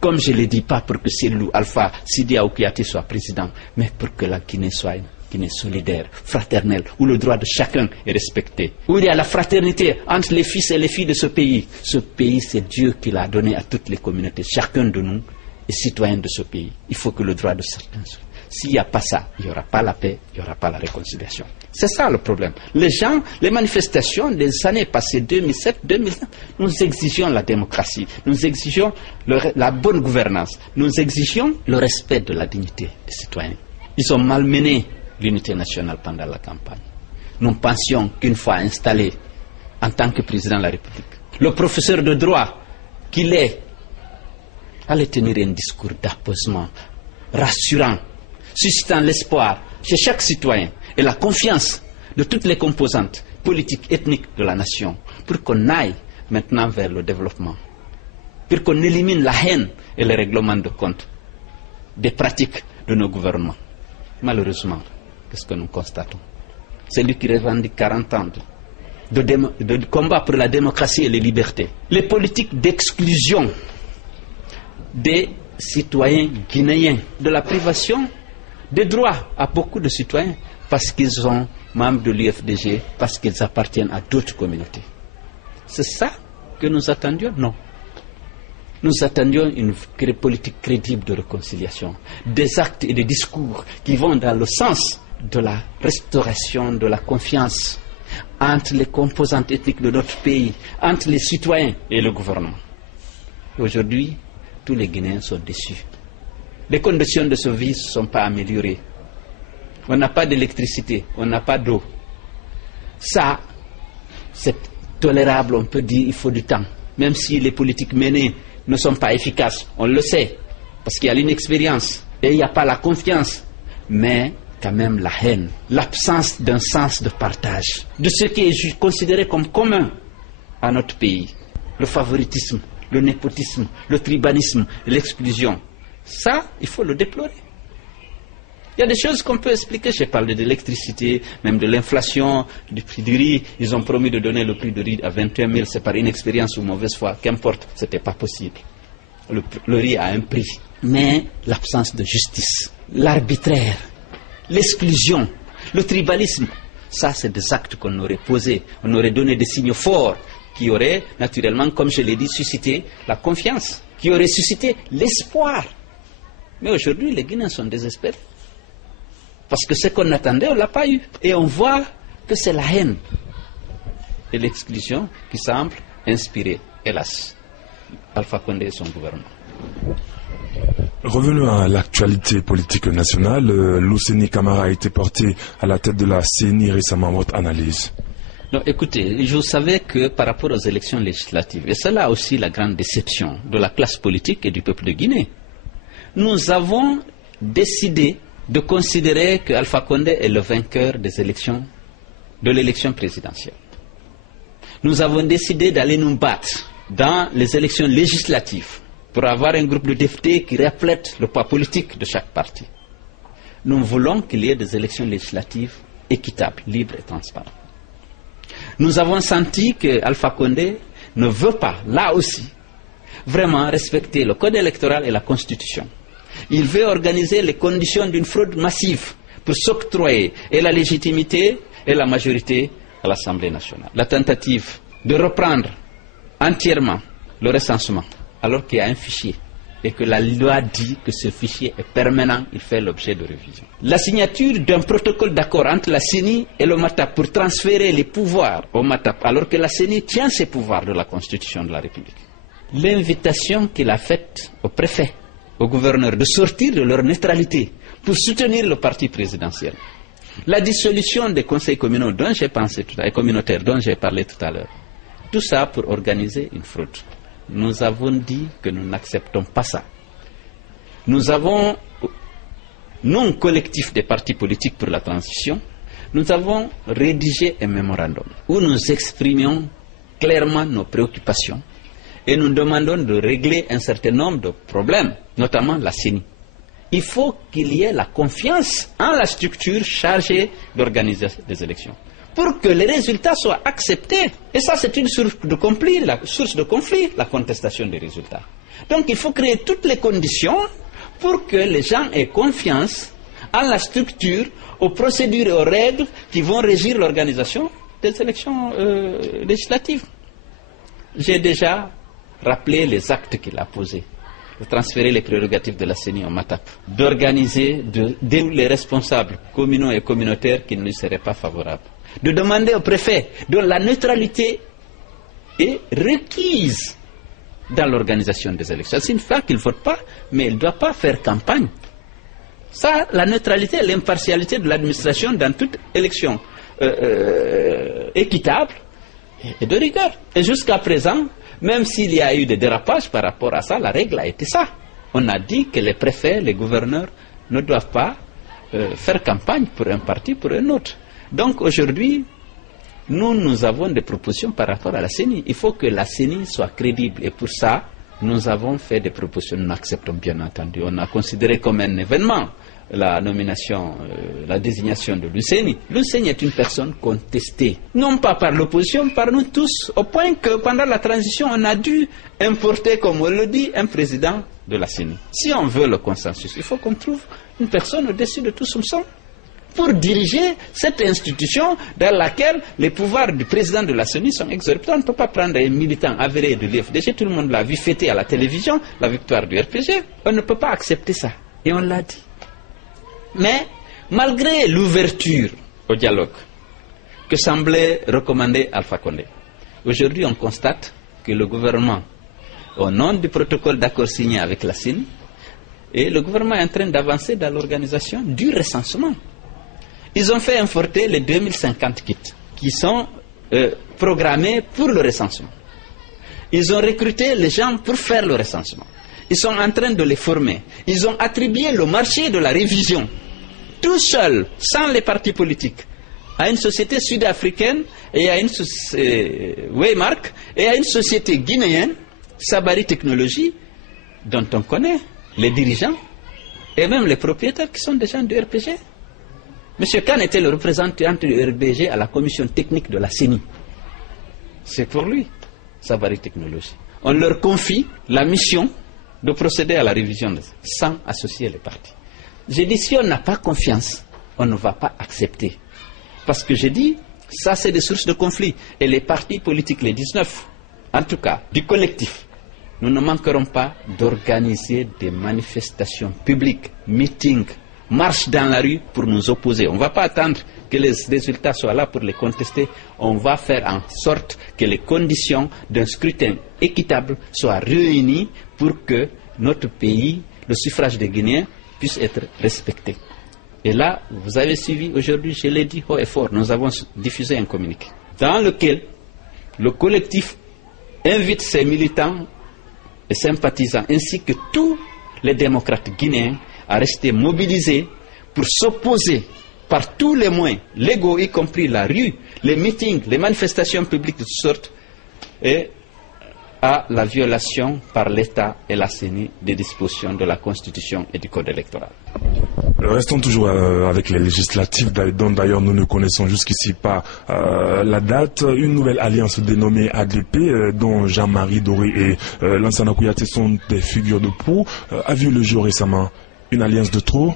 Comme je ne le dis pas pour que Cellou, Alpha, Sidi Aoukiati soit président, mais pour que la Guinée soit une Guinée solidaire, fraternelle, où le droit de chacun est respecté, où il y a la fraternité entre les fils et les filles de ce pays. Ce pays, c'est Dieu qui l'a donné à toutes les communautés. Chacun de nous est citoyen de ce pays. Il faut que le droit de certains soit. S'il n'y a pas ça, il n'y aura pas la paix, il n'y aura pas la réconciliation. C'est ça le problème. Les gens, les manifestations des années passées, 2007, 2009, nous exigeons la démocratie, nous exigeons la bonne gouvernance, nous exigeons le respect de la dignité des citoyens. Ils ont malmené l'unité nationale pendant la campagne. Nous pensions qu'une fois installé en tant que président de la République, le professeur de droit qu'il est allait tenir un discours d'apaisement, rassurant, suscitant l'espoir chez chaque citoyen et la confiance de toutes les composantes politiques, ethniques de la nation, pour qu'on aille maintenant vers le développement, pour qu'on élimine la haine et le règlement de compte des pratiques de nos gouvernements. Malheureusement, qu'est-ce que nous constatons? C'est lui qui revendique 40 ans de combat pour la démocratie et les libertés. Les politiques d'exclusion des citoyens guinéens, de la privation des droits à beaucoup de citoyens parce qu'ils sont membres de l'UFDG, parce qu'ils appartiennent à d'autres communautés. C'est ça que nous attendions? Non. Nous attendions une politique crédible de réconciliation, des actes et des discours qui vont dans le sens de la restauration de la confiance entre les composantes ethniques de notre pays, entre les citoyens et le gouvernement. Aujourd'hui, tous les Guinéens sont déçus. Les conditions de vie ne sont pas améliorées. On n'a pas d'électricité, on n'a pas d'eau. Ça, c'est tolérable, on peut dire, il faut du temps. Même si les politiques menées ne sont pas efficaces, on le sait, parce qu'il y a l'inexpérience et il n'y a pas la confiance. Mais quand même la haine, l'absence d'un sens de partage, de ce qui est considéré comme commun à notre pays, le favoritisme, le népotisme, le tribalisme, l'exclusion. Ça, il faut le déplorer. Il y a des choses qu'on peut expliquer. J'ai parlé de l'électricité, même de l'inflation, du prix du riz. Ils ont promis de donner le prix du riz à 21 000. C'est par inexpérience ou mauvaise foi. Qu'importe, ce n'était pas possible. Le riz a un prix. Mais l'absence de justice, l'arbitraire, l'exclusion, le tribalisme, ça, c'est des actes qu'on aurait posés. On aurait donné des signaux forts qui auraient, naturellement, comme je l'ai dit, suscité la confiance, qui auraient suscité l'espoir. Mais aujourd'hui, les Guinéens sont désespérés. Parce que ce qu'on attendait, on ne l'a pas eu. Et on voit que c'est la haine et l'exclusion qui semblent inspirer, hélas, Alpha Condé et son gouvernement. Revenons à l'actualité politique nationale. Lousseni Camara a été porté à la tête de la CENI récemment. Votre analyse? Non, écoutez, je savais que par rapport aux élections législatives, et c'est là aussi la grande déception de la classe politique et du peuple de Guinée, nous avons décidé de considérer que Alpha Condé est le vainqueur des élections, de l'élection présidentielle. Nous avons décidé d'aller nous battre dans les élections législatives pour avoir un groupe de députés qui reflète le poids politique de chaque parti. Nous voulons qu'il y ait des élections législatives équitables, libres et transparentes. Nous avons senti que Alpha Condé ne veut pas, là aussi, vraiment respecter le code électoral et la constitution. Il veut organiser les conditions d'une fraude massive pour s'octroyer et la légitimité et la majorité à l'Assemblée nationale. La tentative de reprendre entièrement le recensement alors qu'il y a un fichier et que la loi dit que ce fichier est permanent, il fait l'objet de révision. La signature d'un protocole d'accord entre la CENI et le MATAP pour transférer les pouvoirs au MATAP alors que la CENI tient ses pouvoirs de la Constitution de la République. L'invitation qu'il a faite au préfet, au gouverneur, de sortir de leur neutralité pour soutenir le parti présidentiel. La dissolution des conseils communaux dont j'ai pensé tout à l'heure, communautaires dont j'ai parlé tout à l'heure. Tout ça pour organiser une fraude. Nous avons dit que nous n'acceptons pas ça. Nous avons, non collectif des partis politiques pour la transition, nous avons rédigé un mémorandum où nous exprimions clairement nos préoccupations et nous demandons de régler un certain nombre de problèmes, notamment la CENI. Il faut qu'il y ait la confiance en la structure chargée d'organiser des élections, pour que les résultats soient acceptés. Et ça, c'est une source de conflit, la contestation des résultats. Donc, il faut créer toutes les conditions pour que les gens aient confiance à la structure, aux procédures et aux règles qui vont régir l'organisation des élections législatives. J'ai déjà rappelé les actes qu'il a posés. De transférer les prérogatives de la CENI au MATAP, d'organiser, de dérouler les responsables communaux et communautaires qui ne lui seraient pas favorables, de demander au préfet dont la neutralité est requise dans l'organisation des élections. C'est une fois qu'il ne vote pas, mais il ne doit pas faire campagne. Ça, la neutralité et l'impartialité de l'administration dans toute élection équitable et de rigueur. Et jusqu'à présent, même s'il y a eu des dérapages par rapport à ça, la règle a été ça. On a dit que les préfets, les gouverneurs ne doivent pas faire campagne pour un parti, pour un autre. Donc aujourd'hui, nous avons des propositions par rapport à la CENI. Il faut que la CENI soit crédible. Et pour ça, nous avons fait des propositions. Nous acceptons bien entendu. On a considéré comme un événement la nomination, la désignation de Luseni. Luseni est une personne contestée, non pas par l'opposition, par nous tous, au point que pendant la transition, on a dû importer, comme on le dit, un président de la CENI. Si on veut le consensus, il faut qu'on trouve une personne au-dessus de tout soupçon pour diriger cette institution dans laquelle les pouvoirs du président de la CENI sont exorbitants. On ne peut pas prendre un militant avéré de l'IFDG, tout le monde l'a vu fêter à la télévision, la victoire du RPG. On ne peut pas accepter ça. Et on l'a dit. Mais, malgré l'ouverture au dialogue que semblait recommander Alpha Condé, aujourd'hui on constate que le gouvernement, au nom du protocole d'accord signé avec la CENI, et le gouvernement est en train d'avancer dans l'organisation du recensement. Ils ont fait importer les 2050 kits qui sont programmés pour le recensement. Ils ont recruté les gens pour faire le recensement. Ils sont en train de les former. Ils ont attribué le marché de la révision, tout seul, sans les partis politiques, à une société sud-africaine et à une Waymark et à une société guinéenne, Sabari Technologies, dont on connaît les dirigeants et même les propriétaires qui sont des gens du RPG. M. Khan était le représentant du RPG à la commission technique de la CENI. C'est pour lui, Sabari Technologies. On leur confie la mission de procéder à la révision sans associer les partis. J'ai dit, si on n'a pas confiance, on ne va pas accepter. Parce que j'ai dit, ça c'est des sources de conflit. Et les partis politiques, les 19, en tout cas, du collectif, nous ne manquerons pas d'organiser des manifestations publiques, meetings, marches dans la rue pour nous opposer. On ne va pas attendre que les résultats soient là pour les contester. On va faire en sorte que les conditions d'un scrutin équitable soient réunies pour que notre pays, le suffrage des Guinéens, puisse être respecté. Et là, vous avez suivi aujourd'hui, je l'ai dit haut et fort, nous avons diffusé un communiqué dans lequel le collectif invite ses militants et sympathisants ainsi que tous les démocrates guinéens à rester mobilisés pour s'opposer par tous les moyens légaux, y compris la rue, les meetings, les manifestations publiques de toutes sortes, et à la violation par l'État et la CENI des dispositions de la Constitution et du Code électoral. Restons toujours avec les législatives, dont d'ailleurs nous ne connaissons jusqu'ici pas la date. Une nouvelle alliance dénommée ADP, dont Jean-Marie Doré et Lansana Kouyaté sont des figures de proue, a vu le jour récemment. Une alliance de trop?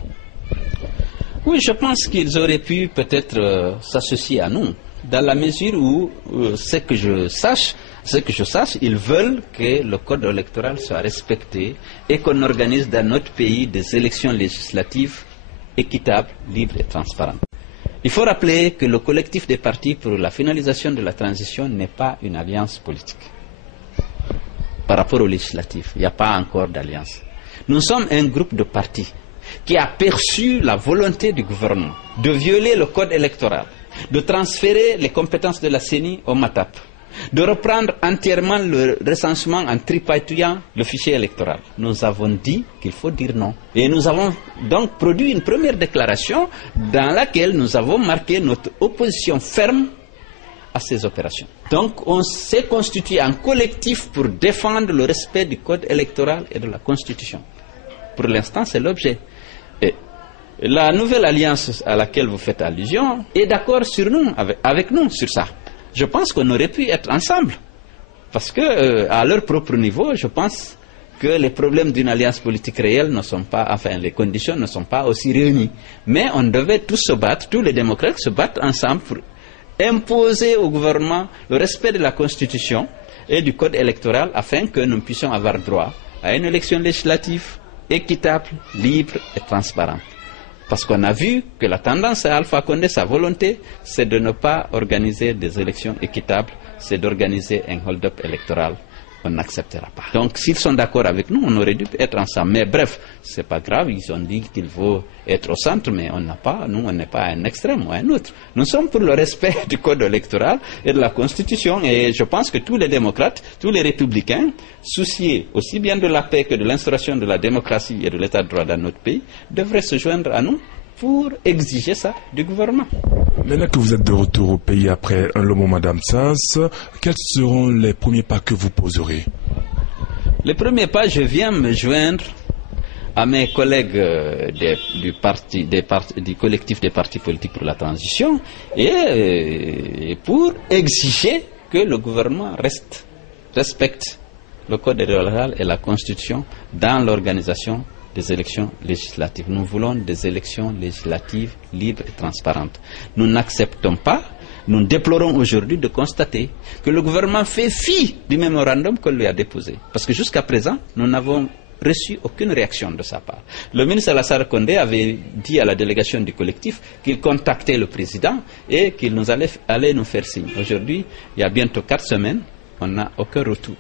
Oui, je pense qu'ils auraient pu peut-être s'associer à nous, dans la mesure où, ce que je sache, ils veulent que le code électoral soit respecté et qu'on organise dans notre pays des élections législatives équitables, libres et transparentes. Il faut rappeler que le collectif des partis pour la finalisation de la transition n'est pas une alliance politique. Par rapport aux législatives, il n'y a pas encore d'alliance. Nous sommes un groupe de partis qui a perçu la volonté du gouvernement de violer le code électoral, de transférer les compétences de la CENI au MATAP, de reprendre entièrement le recensement en tripatouillant le fichier électoral. Nous avons dit qu'il faut dire non. Et nous avons donc produit une première déclaration dans laquelle nous avons marqué notre opposition ferme à ces opérations. Donc on s'est constitué en collectif pour défendre le respect du code électoral et de la Constitution. Pour l'instant, c'est l'objet. Et la nouvelle alliance à laquelle vous faites allusion est d'accord sur nous, avec nous sur ça. Je pense qu'on aurait pu être ensemble. Parce que, à leur propre niveau, je pense que les problèmes d'une alliance politique réelle ne sont pas, enfin les conditions ne sont pas aussi réunies. Mais on devait tous se battre, tous les démocrates se battent ensemble pour imposer au gouvernement le respect de la Constitution et du code électoral afin que nous puissions avoir droit à une élection législative équitable, libre et transparente. Parce qu'on a vu que la tendance à Alpha Condé, sa volonté, c'est de ne pas organiser des élections équitables, c'est d'organiser un hold-up électoral. On n'acceptera pas. Donc s'ils sont d'accord avec nous, on aurait dû être ensemble. Mais bref, c'est pas grave, ils ont dit qu'il faut être au centre, mais on n'est pas à un extrême ou à un autre. Nous sommes pour le respect du code électoral et de la Constitution, et je pense que tous les démocrates, tous les républicains, souciés aussi bien de la paix que de l'instauration de la démocratie et de l'état de droit dans notre pays, devraient se joindre à nous pour exiger ça du gouvernement. Maintenant que vous êtes de retour au pays après un long moment d'absence, quels seront les premiers pas que vous poserez? Les premiers pas, je viens me joindre à mes collègues du collectif des partis politiques pour la transition et pour exiger que le gouvernement respecte le code électoral et la Constitution dans l'organisation des élections législatives. Nous voulons des élections législatives libres et transparentes. Nous n'acceptons pas, nous déplorons aujourd'hui de constater que le gouvernement fait fi du mémorandum qu'on lui a déposé. Parce que jusqu'à présent, nous n'avons reçu aucune réaction de sa part. Le ministre Alassane Condé avait dit à la délégation du collectif qu'il contactait le président et qu'il allait nous faire signe. Aujourd'hui, il y a bientôt 4 semaines, on n'a aucun retour.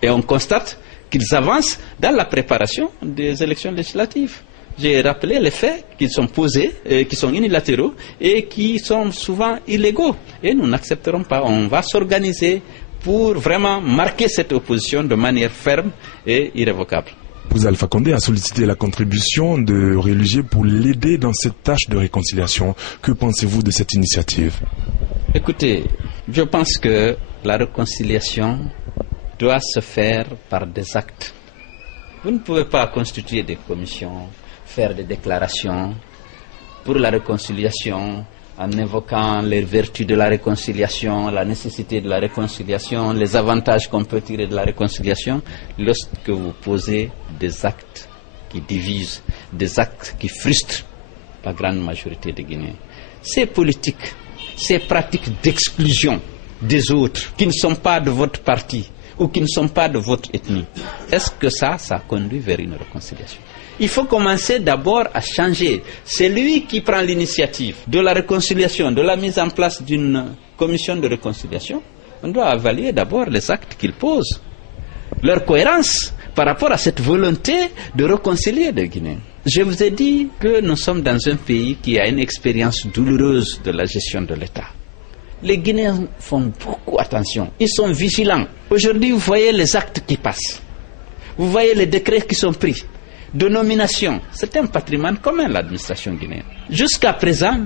Et on constate qu'ils avancent dans la préparation des élections législatives. J'ai rappelé les faits qui sont posés, qui sont unilatéraux et qui sont souvent illégaux. Et nous n'accepterons pas. On va s'organiser pour vraiment marquer cette opposition de manière ferme et irrévocable. Alpha Condé a sollicité la contribution de religieux pour l'aider dans cette tâche de réconciliation. Que pensez-vous de cette initiative? Écoutez, je pense que la réconciliation doit se faire par des actes. Vous ne pouvez pas constituer des commissions, faire des déclarations pour la réconciliation en évoquant les vertus de la réconciliation, la nécessité de la réconciliation, les avantages qu'on peut tirer de la réconciliation, lorsque vous posez des actes qui divisent, des actes qui frustrent la grande majorité des Guinéens. Ces politiques, ces pratiques d'exclusion des autres qui ne sont pas de votre parti, ou qui ne sont pas de votre ethnie. Est-ce que ça conduit vers une réconciliation? Il faut commencer d'abord à changer. C'est lui qui prend l'initiative de la réconciliation, de la mise en place d'une commission de réconciliation. On doit évaluer d'abord les actes qu'il pose, leur cohérence par rapport à cette volonté de réconcilier les Guinéens. Je vous ai dit que nous sommes dans un pays qui a une expérience douloureuse de la gestion de l'État. Les Guinéens font beaucoup attention. Ils sont vigilants. Aujourd'hui, vous voyez les actes qui passent. Vous voyez les décrets qui sont pris. De nomination. C'est un patrimoine commun, l'administration guinéenne. Jusqu'à présent,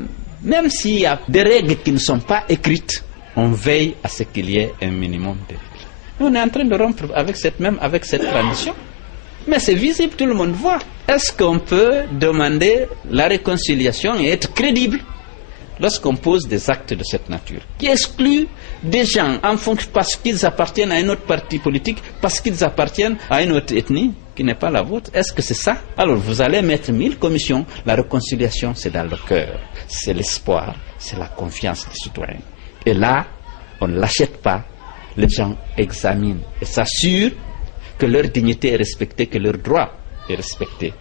même s'il y a des règles qui ne sont pas écrites, on veille à ce qu'il y ait un minimum de règles. On est en train de rompre avec cette tradition. Mais c'est visible, tout le monde voit. Est-ce qu'on peut demander la réconciliation et être crédible lorsqu'on pose des actes de cette nature, qui excluent des gens en fonction parce qu'ils appartiennent à un autre parti politique, parce qu'ils appartiennent à une autre ethnie qui n'est pas la vôtre? Est-ce que c'est ça? Alors vous allez mettre 1000 commissions. La réconciliation, c'est dans le cœur, c'est l'espoir, c'est la confiance des citoyens. Et là, on ne l'achète pas. Les gens examinent et s'assurent que leur dignité est respectée, que leur droit est respecté.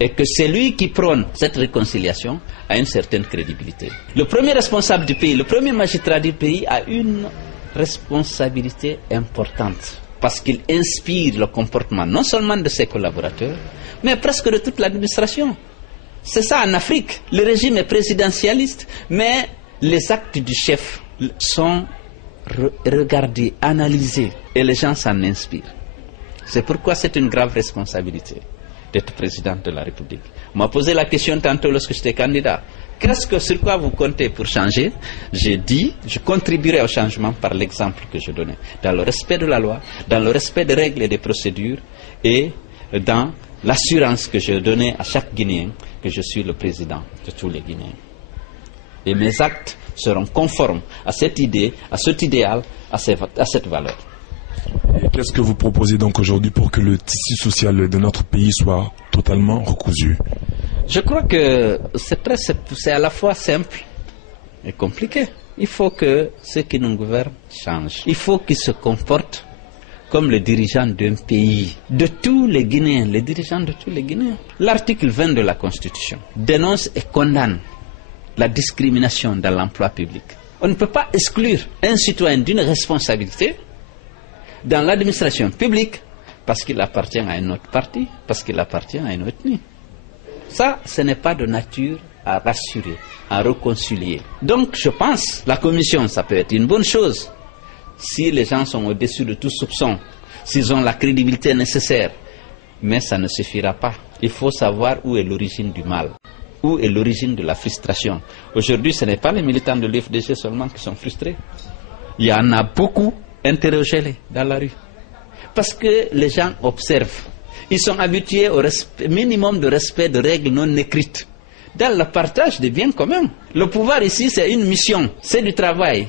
Et que celui qui prône cette réconciliation a une certaine crédibilité. Le premier responsable du pays, le premier magistrat du pays a une responsabilité importante parce qu'il inspire le comportement non seulement de ses collaborateurs, mais presque de toute l'administration. C'est ça en Afrique. Le régime est présidentialiste, mais les actes du chef sont regardés, analysés, et les gens s'en inspirent. C'est pourquoi c'est une grave responsabilité d'être président de la République. On m'a posé la question tantôt lorsque j'étais candidat. Sur quoi vous comptez pour changer? J'ai dit, je contribuerai au changement par l'exemple que je donnais, dans le respect de la loi, dans le respect des règles et des procédures, et dans l'assurance que je donnais à chaque Guinéen que je suis le président de tous les Guinéens. Et mes actes seront conformes à cette idée, à cet idéal, à cette valeur. Et qu'est-ce que vous proposez donc aujourd'hui pour que le tissu social de notre pays soit totalement recousu? Je crois que c'est à la fois simple et compliqué. Il faut que ceux qui nous gouvernent changent. Il faut qu'ils se comportent comme les dirigeants d'un pays, de tous les Guinéens, les dirigeants de tous les Guinéens. L'article 20 de la Constitution dénonce et condamne la discrimination dans l'emploi public. On ne peut pas exclure un citoyen d'une responsabilité dans l'administration publique parce qu'il appartient à un autre parti, parce qu'il appartient à une ethnie. Ça, ce n'est pas de nature à rassurer, à réconcilier. Donc, je pense, la commission, ça peut être une bonne chose. Si les gens sont au-dessus de tout soupçon, s'ils ont la crédibilité nécessaire. Mais ça ne suffira pas. Il faut savoir où est l'origine du mal, où est l'origine de la frustration. Aujourd'hui, ce n'est pas les militants de l'UFDG seulement qui sont frustrés. Il y en a beaucoup, interrogés dans la rue. Parce que les gens observent. Ils sont habitués au minimum de respect de règles non écrites. Dans le partage des biens communs. Le pouvoir ici, c'est une mission, c'est du travail.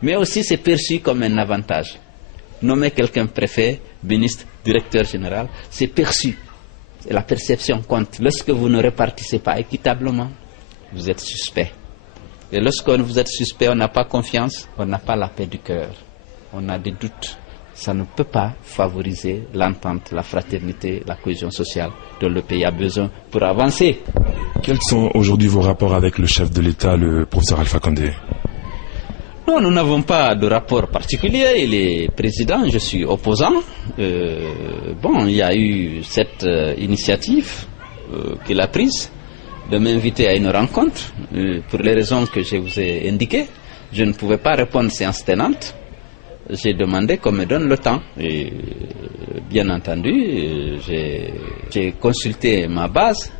Mais aussi c'est perçu comme un avantage. Nommer quelqu'un préfet, ministre, directeur général, c'est perçu. Et la perception compte. Lorsque vous ne répartissez pas équitablement, vous êtes suspect. Et lorsque vous êtes suspect, on n'a pas confiance, on n'a pas la paix du cœur. On a des doutes. Ça ne peut pas favoriser l'entente, la fraternité, la cohésion sociale dont le pays a besoin pour avancer. Quels sont aujourd'hui vos rapports avec le chef de l'État, le professeur Alpha Condé? Non, nous n'avons pas de rapport particulier. Il est président, je suis opposant. Il y a eu cette initiative qu'il a prise de m'inviter à une rencontre. Pour les raisons que je vous ai indiquées, je ne pouvais pas répondre séance tenante. J'ai demandé qu'on me donne le temps. Et bien entendu, j'ai consulté ma base.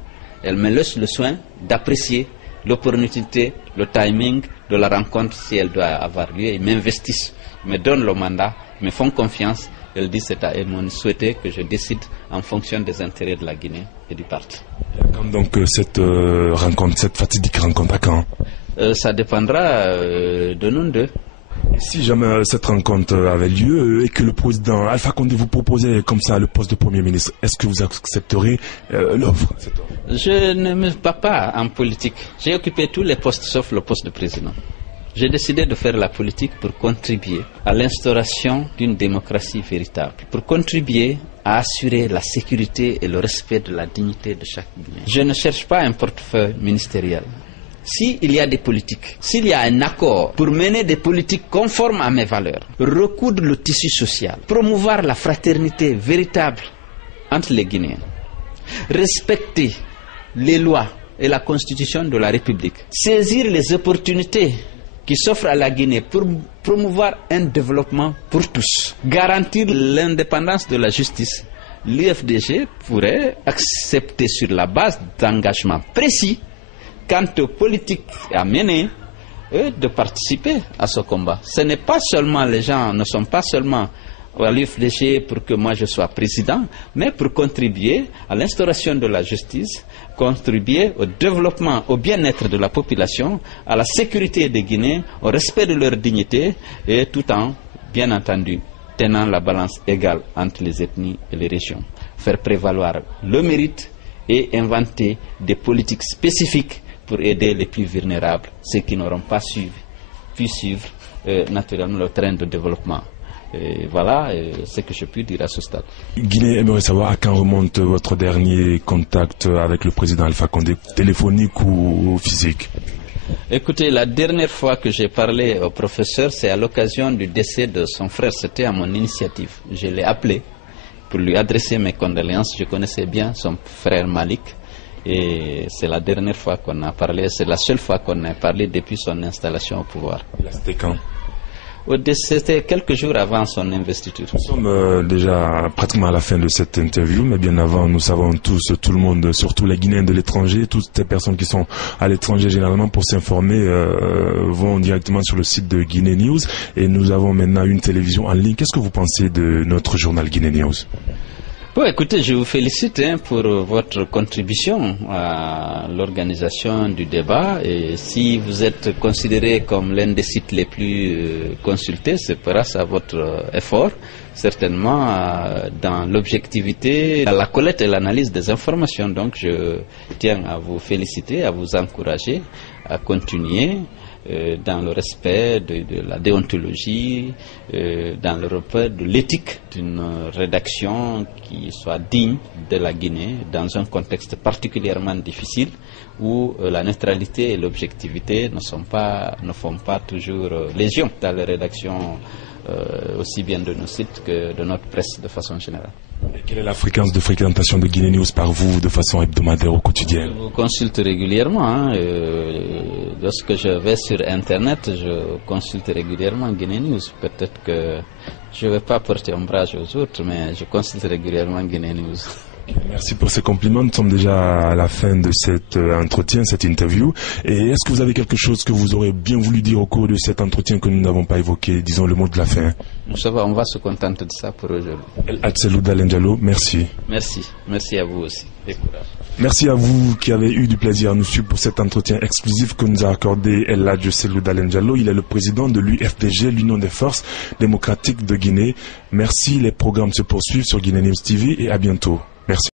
Elle me laisse le soin d'apprécier l'opportunité, le timing de la rencontre si elle doit avoir lieu. Ils m'investissent, ils me donnent le mandat, ils me font confiance. Ils disent ils m'ont souhaité que je décide en fonction des intérêts de la Guinée et du parti. Quand donc cette rencontre, cette fatidique rencontre, à quand? Ça dépendra de nous deux. Si jamais cette rencontre avait lieu et que le président Alpha Condé vous proposait comme ça le poste de Premier ministre, est-ce que vous accepterez l'offre? Je ne me bats pas en politique. J'ai occupé tous les postes sauf le poste de président. J'ai décidé de faire la politique pour contribuer à l'instauration d'une démocratie véritable, pour contribuer à assurer la sécurité et le respect de la dignité de chaque Guinéen. Je ne cherche pas un portefeuille ministériel. S'il y a des politiques, s'il y a un accord pour mener des politiques conformes à mes valeurs, recoudre le tissu social, promouvoir la fraternité véritable entre les Guinéens, respecter les lois et la constitution de la République, saisir les opportunités qui s'offrent à la Guinée pour promouvoir un développement pour tous, garantir l'indépendance de la justice, l'UFDG pourrait accepter sur la base d'engagements précis quant aux politiques à mener de participer à ce combat. Ce n'est pas seulement, les gens ne sont pas seulement à l'UFDG pour que moi je sois président, mais pour contribuer à l'instauration de la justice, contribuer au développement, au bien-être de la population, à la sécurité des Guinéens, au respect de leur dignité, et tout en, bien entendu, tenant la balance égale entre les ethnies et les régions. Faire prévaloir le mérite et inventer des politiques spécifiques pour aider les plus vulnérables, ceux qui n'auront pas pu suivre naturellement le train de développement. Et voilà ce que je peux dire à ce stade. Guinée aimerait savoir à quand remonte votre dernier contact avec le président Alpha Condé, téléphonique ou physique? Écoutez, la dernière fois que j'ai parlé au professeur, c'est à l'occasion du décès de son frère. C'était à mon initiative. Je l'ai appelé pour lui adresser mes condoléances. Je connaissais bien son frère Malik. Et c'est la dernière fois qu'on a parlé, c'est la seule fois qu'on a parlé depuis son installation au pouvoir. C'était quand? C'était quelques jours avant son investiture. Nous sommes déjà pratiquement à la fin de cette interview, mais bien avant, nous savons tous, tout le monde, surtout les Guinéens de l'étranger, toutes les personnes qui sont à l'étranger généralement pour s'informer, vont directement sur le site de Guinée News. Et nous avons maintenant une télévision en ligne. Qu'est-ce que vous pensez de notre journal Guinée News? Bon, écoutez, je vous félicite pour votre contribution à l'organisation du débat. Et si vous êtes considéré comme l'un des sites les plus consultés, c'est grâce à votre effort, certainement dans l'objectivité, dans la collecte et l'analyse des informations. Donc, je tiens à vous féliciter, à vous encourager à continuer dans le respect de la déontologie, dans le respect de l'éthique d'une rédaction qui soit digne de la Guinée dans un contexte particulièrement difficile où la neutralité et l'objectivité ne font pas toujours légion dans les rédactions aussi bien de nos sites que de notre presse de façon générale. Et quelle est la fréquence de fréquentation de Guinée News par vous de façon hebdomadaire au quotidien? Je vous consulte régulièrement. Lorsque je vais sur Internet, je consulte régulièrement Guinée News. Peut-être que je ne vais pas porter ombrage aux autres, mais je consulte régulièrement Guinée News. Merci pour ces compliments. Nous sommes déjà à la fin de cet entretien, cette interview. Et est-ce que vous avez quelque chose que vous aurez bien voulu dire au cours de cet entretien que nous n'avons pas évoqué? Disons le mot de la fin. Ça va, on va se contenter de ça pour aujourd'hui. El Hadj Cellou Dalein Diallo, merci. Merci à vous aussi. Et courage. Merci à vous qui avez eu du plaisir à nous suivre pour cet entretien exclusif que nous a accordé El Hadj Cellou Dalein Diallo. Il est le président de l'UFDG, l'Union des forces démocratiques de Guinée. Merci, les programmes se poursuivent sur Guinée News TV et à bientôt. Merci.